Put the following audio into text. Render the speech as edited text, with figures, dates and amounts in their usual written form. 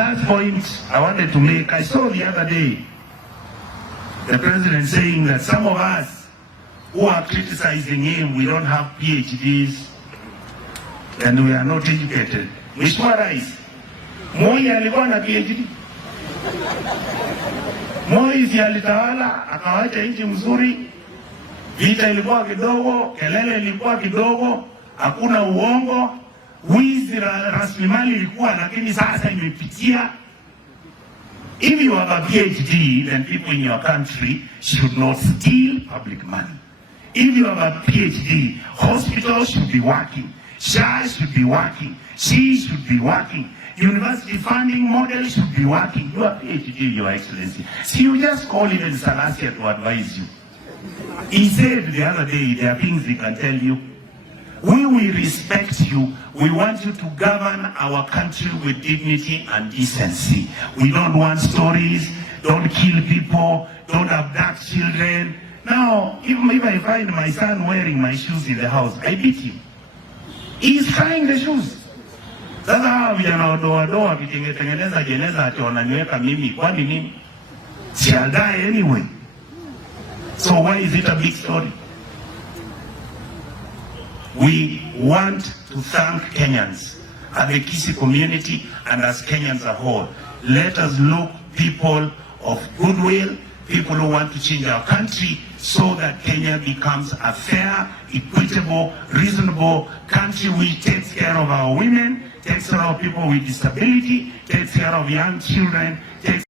last point I wanted to make, I saw the other day the president saying that some of us who are criticizing him, we don't have PhDs and we are not educated. Mheshimiwa Rais, Moi alikuwa na PhD. Moi alitawala akawacha nchi mzuri, vita ilikuwa kidogo, kelele ilikuwa kidogo, hakuna uongo, wizi rasilimali ilikuwa, lakini sasa imepitia. If you have a PhD, then people in your country should not steal public money. If you have a PhD, hospitals should be working, SHA should be working, she should be working, university funding model should be working. You are PhD, Your Excellency. So you just call even Selassie to advise you. He said the other day, there are things he can tell you. We will respect you. We want you to govern our country with dignity and decency. We don't want stories. Don't kill people. Don't abduct children. Now, if I find my son wearing my shoes in the house, I beat him. He's trying the shoes. Sasa hawa vijana wadoa wakitengeneza jeneza ati wananiweka mimi. Kwani nini? I'll die anyway. So why is it a big story? We want to thank Kenyans and the Kisii community and as Kenyans as a whole. Let us look people of goodwill, people who want to change our country so that Kenya becomes a fair, equitable, reasonable country which takes care of our women, takes care of people with disability, takes care of young children, takes